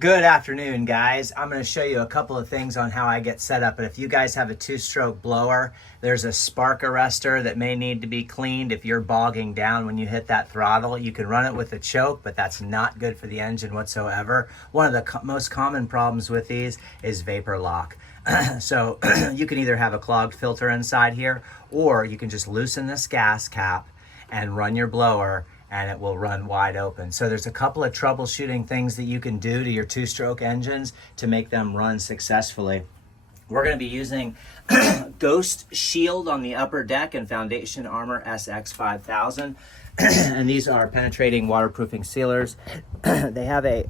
Good afternoon, guys. I'm going to show you a couple of things on how I get set up. But if you guys have a two-stroke blower, there's a spark arrestor that may need to be cleaned if you're bogging down when you hit that throttle. You can run it with a choke, but that's not good for the engine whatsoever. One of the most common problems with these is vapor lock. So you can either have a clogged filter inside here, or you can just loosen this gas cap and run your blower and it will run wide open. So there's a couple of troubleshooting things that you can do to your two-stroke engines to make them run successfully. We're going to be using Ghost Shield on the upper deck and Foundation Armor SX5000. And these are penetrating waterproofing sealers. They have a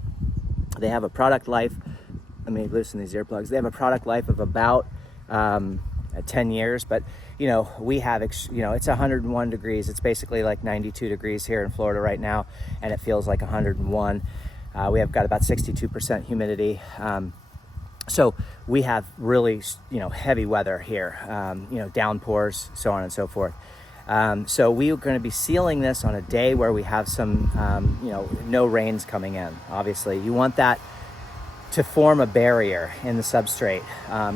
product life. Let me loosen these earplugs. They have a product life of about 10 years, but we have, it's 101 degrees. It's basically like 92 degrees here in Florida right now, and it feels like 101. We have got about 62% humidity. So we have really, heavy weather here, downpours, so on and so forth. So we are going to be sealing this on a day where we have some, no rains coming in. Obviously, you want that to form a barrier in the substrate.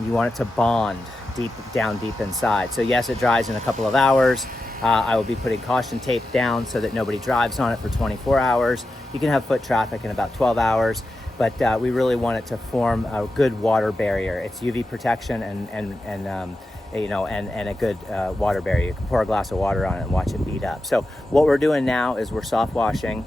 You want it to bond deep inside. So yes, it dries in a couple of hours. I will be putting caution tape down so that nobody drives on it for 24 hours. You can have foot traffic in about 12 hours, but we really want it to form a good water barrier. It's UV protection and a good water barrier. You can pour a glass of water on it and watch it beat up. So what we're doing now is we're soft washing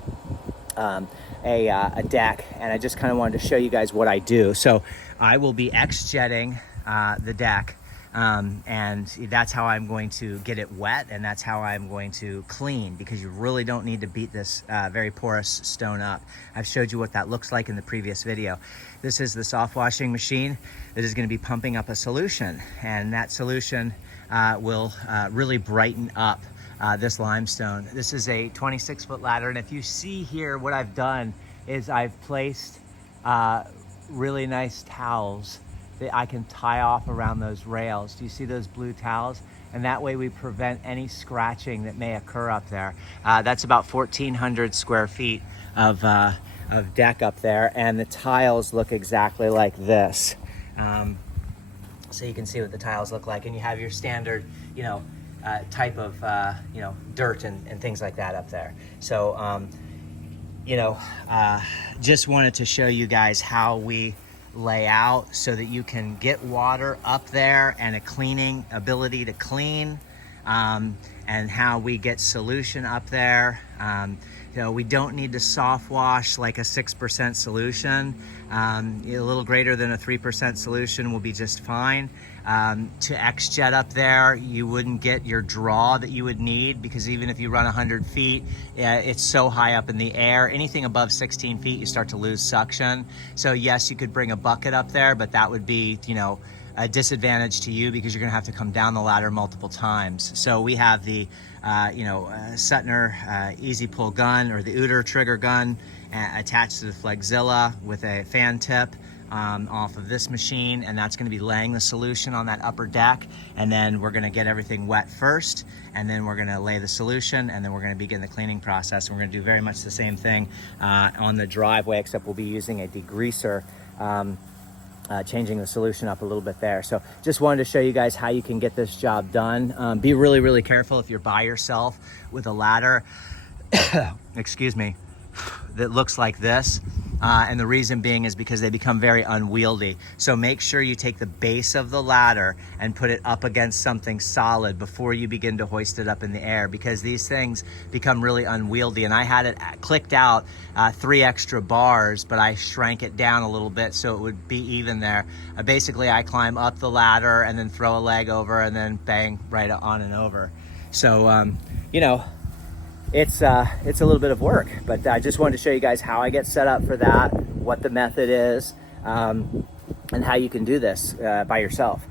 a deck, and I just kind of wanted to show you guys what I do. So I will be X-jetting the deck, and that's how I'm going to get it wet, and that's how I'm going to clean, because you really don't need to beat this very porous stone up. I've showed you what that looks like in the previous video. This is the soft washing machine that is going to be pumping up a solution, and that solution will really brighten up this limestone. This is a 26-foot ladder, and if you see here, what I've done is I've placed really nice towels that I can tie off around those rails. Do you see those blue towels? And that way we prevent any scratching that may occur up there. That's about 1,400 square feet of deck up there, and the tiles look exactly like this. So you can see what the tiles look like, and you have your standard, type of dirt and things like that up there. So just wanted to show you guys how we lay out so that you can get water up there and a cleaning ability to clean, and how we get solution up there. We don't need to soft wash like a 6% solution. A little greater than a 3% solution will be just fine. To X-jet up there, you wouldn't get your draw that you would need, because even if you run 100 feet, it's so high up in the air. Anything above 16 feet, you start to lose suction. So yes, you could bring a bucket up there, but that would be, a disadvantage to you, because you're gonna have to come down the ladder multiple times. So we have the Suttner easy pull gun, or the Uter trigger gun, attached to the Flexzilla with a fan tip off of this machine, and that's going to be laying the solution on that upper deck. And then we're going to get everything wet first, and then we're going to lay the solution, and then we're going to begin the cleaning process. And we're going to do very much the same thing on the driveway, except we'll be using a degreaser, changing the solution up a little bit there. So just wanted to show you guys how you can get this job done. Be really, really careful if you're by yourself with a ladder, excuse me, that looks like this. And the reason being is because they become very unwieldy. So make sure you take the base of the ladder and put it up against something solid before you begin to hoist it up in the air, because these things become really unwieldy. And I had it clicked out 3 extra bars, but I shrank it down a little bit so it would be even there. Basically, I climb up the ladder and then throw a leg over and then bang right on and over. So, it's a little bit of work, but I just wanted to show you guys how I get set up for that, what the method is, and how you can do this by yourself.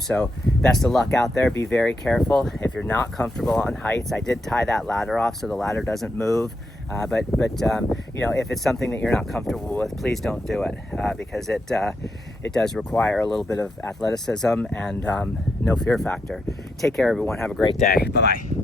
So best of luck out there. Be very careful. If you're not comfortable on heights, I did tie that ladder off so the ladder doesn't move. But if it's something that you're not comfortable with, please don't do it, because it does require a little bit of athleticism and no fear factor. Take care, everyone. Have a great day. Bye-bye.